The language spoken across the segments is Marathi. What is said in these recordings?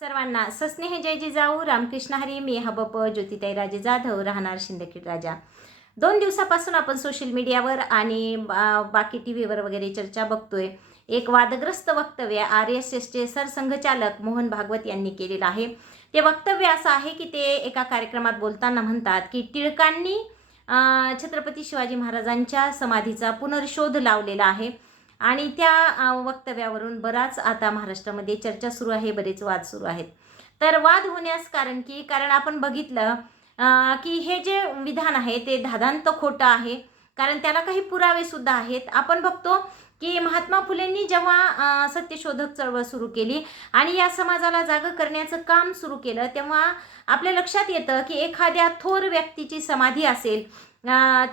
सर्वांना सस्नेह जय जिजाऊ रामकृष्ण हरी मी हबप ज्योतिताई राजे जाधव राहणार शिंदखेड राजा. दोन दिवसापासून आपण सोशल मीडियावर आणि बा बाकी टी व्हीवर वगैरे चर्चा बघतोय. एक वादग्रस्त वक्तव्य आर एस एसचे सरसंघचालक मोहन भागवत यांनी केलेलं आहे. ते वक्तव्य असं आहे की ते एका कार्यक्रमात बोलताना म्हणतात की टिळकांनी छत्रपती शिवाजी महाराजांच्या समाधीचा पुनर्शोध लावलेला आहे. आणि त्या वक्तव्यावरून बराच आता महाराष्ट्रामध्ये चर्चा सुरू आहे बरेच वाद सुरू आहेत. तर वाद होण्यास कारण की कारण आपण बघितलं की हे जे विधान आहे ते धादांत खोटं आहे. कारण त्याला काही पुरावेसुद्धा आहेत. आपण बघतो की महात्मा फुलेंनी जेव्हा सत्यशोधक चळवळ सुरू केली आणि या समाजाला जागं करण्याचं काम सुरू केलं तेव्हा आपल्या लक्षात येतं की एखाद्या थोर व्यक्तीची समाधी असेल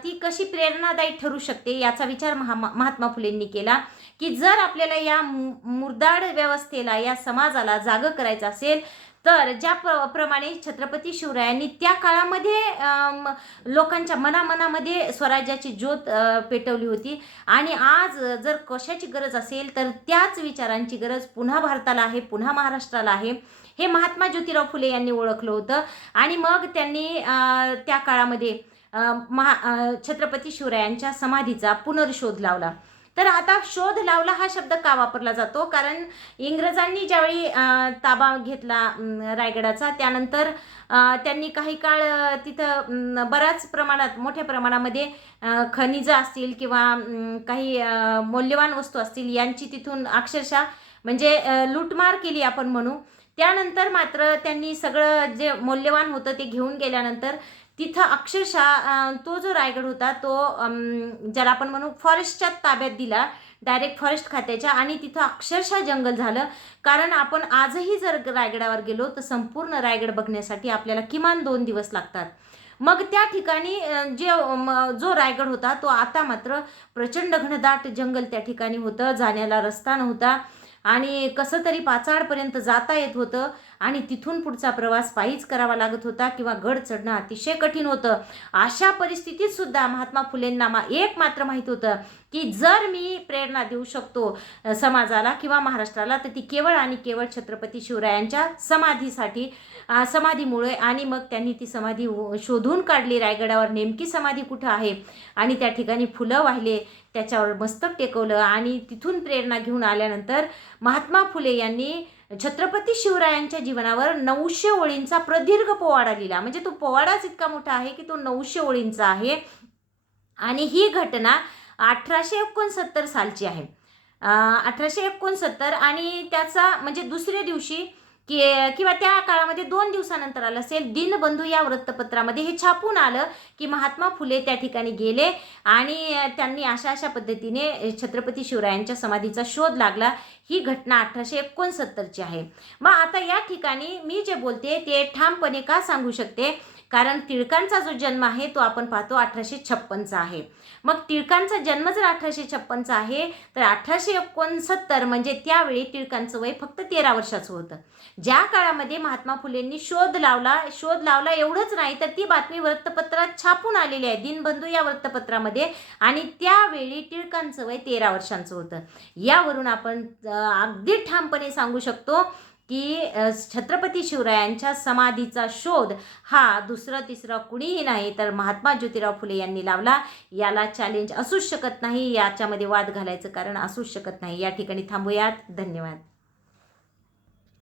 ती कशी प्रेरणादायी ठरू शकते याचा विचार महा महात्मा फुलेंनी केला. की जर आपल्याला या मु- मुरदाड व्यवस्थेला या समाजाला जागं करायचं असेल तर ज्या प्र प्रमाणे छत्रपती शिवरायांनी त्या काळामध्ये लोकांच्या मनामनामध्ये स्वराज्याची ज्योत पेटवली होती. आणि आज जर कशाची गरज असेल तर त्याच विचारांची गरज पुन्हा भारताला आहे पुन्हा महाराष्ट्राला आहे हे महात्मा ज्योतिराव फुले यांनी ओळखलं होतं. आणि मग त्यांनी त्या काळामध्ये महा छत्रपती शिवरायांच्या समाधीचा पुनर्शोध लावला. तर आता शोध लावला हा शब्द का वापरला जातो? कारण इंग्रजांनी ज्यावेळी ताबा घेतला रायगडाचा त्यानंतर त्यांनी काही काळ तिथं बऱ्याच प्रमाणात मोठ्या प्रमाणामध्ये खनिजं असतील किंवा काही मौल्यवान वस्तू असतील यांची तिथून अक्षरशः म्हणजे लूटमार केली आपण म्हणू. त्यानंतर मात्र त्यांनी सगळं जे मौल्यवान होतं ते घेऊन गेल्यानंतर तिथं अक्षरशः तो जो रायगड होता तो ज्याला आपण म्हणू फॉरेस्टच्या ताब्यात दिला डायरेक्ट फॉरेस्ट खात्याच्या आणि तिथं अक्षरशः जंगल झालं. कारण आपण आजही जर रायगडावर गेलो तर संपूर्ण रायगड बघण्यासाठी आपल्याला किमान दोन दिवस लागतात. मग त्या ठिकाणी जे जो रायगड होता तो आता मात्र प्रचंड घनदाट जंगल त्या ठिकाणी होतं जाण्याला रस्ता नव्हता. आणि कसं तरी पाचाडपर्यंत जाता येत होतं आणि तिथून पुढचा प्रवास पायीच करावा लागत होता किंवा गड चढणं अतिशय कठीण होतं. अशा परिस्थितीत सुद्धा महात्मा फुलेंना मा एक मात्र माहीत होतं की जर मी प्रेरणा देऊ शकतो समाजाला किंवा महाराष्ट्राला तर ती केवळ आणि केवळ छत्रपती शिवरायांच्या समाधीसाठी समाधीमुळे आणि मग त्यांनी ती समाधी व- शोधून काढली. रायगडावर नेमकी समाधी कुठं आहे? आणि त्या ठिकाणी फुलं वाहिले त्याच्यावर मस्तक टेकवलं आणि तिथून प्रेरणा घेऊन आल्यानंतर महात्मा फुले यांनी छत्रपती शिवरायांच्या जीवनावर नऊशे ओळींचा प्रदीर्घ पोवाडा लिहिला. म्हणजे तो पोवाडाच इतका मोठा आहे की तो नऊशे ओळींचा आहे. आणि ही घटना अठराशे एकोणसत्तर सालची आहे. अठराशे एकोणसत्तर आणि त्याचा म्हणजे दुसऱ्या दिवशी की किंवा त्या काळामध्ये दोन दिवसानंतर आलं असेल दिनबंधू या वृत्तपत्रामध्ये हे छापून आलं की महात्मा फुले त्या ठिकाणी गेले आणि त्यांनी अशा अशा पद्धतीने छत्रपती शिवरायांच्या समाधीचा शोध लागला. ही घटना अठराशे एकोणसत्तरची आहे. मग आता या ठिकाणी मी जे बोलते ते ठामपणे का सांगू शकते? कारण टिळकांचा जो जन्म आहे तो आपण पाहतो अठराशे छप्पनचा आहे. मग टिळकांचा जन्म जर अठराशे छप्पनचा आहे तर अठराशे एकोणसत्तर म्हणजे त्यावेळी टिळकांचं वय फक्त तेरा वर्षाचं होतं. ज्या काळामध्ये महात्मा फुलेंनी शोध लावला शोध लावला एवढंच नाही तर ती बातमी वृत्तपत्रात छापून आलेली आहे दिनबंधू या वृत्तपत्रामध्ये. आणि त्यावेळी टिळकांचं वय तेरा वर्षांचं होतं. यावरून आपण अगदी ठामपणे सांगू शकतो की छत्रपती शिवरायांच्या समाधीचा शोध हा दुसरं तिसरं कुणीही नाही तर महात्मा ज्योतिराव फुले यांनी लावला. याला चॅलेंज असूच शकत नाही. याच्यामध्ये वाद घालायचं कारण असूच शकत नाही. या ठिकाणी थांबूयात. धन्यवाद.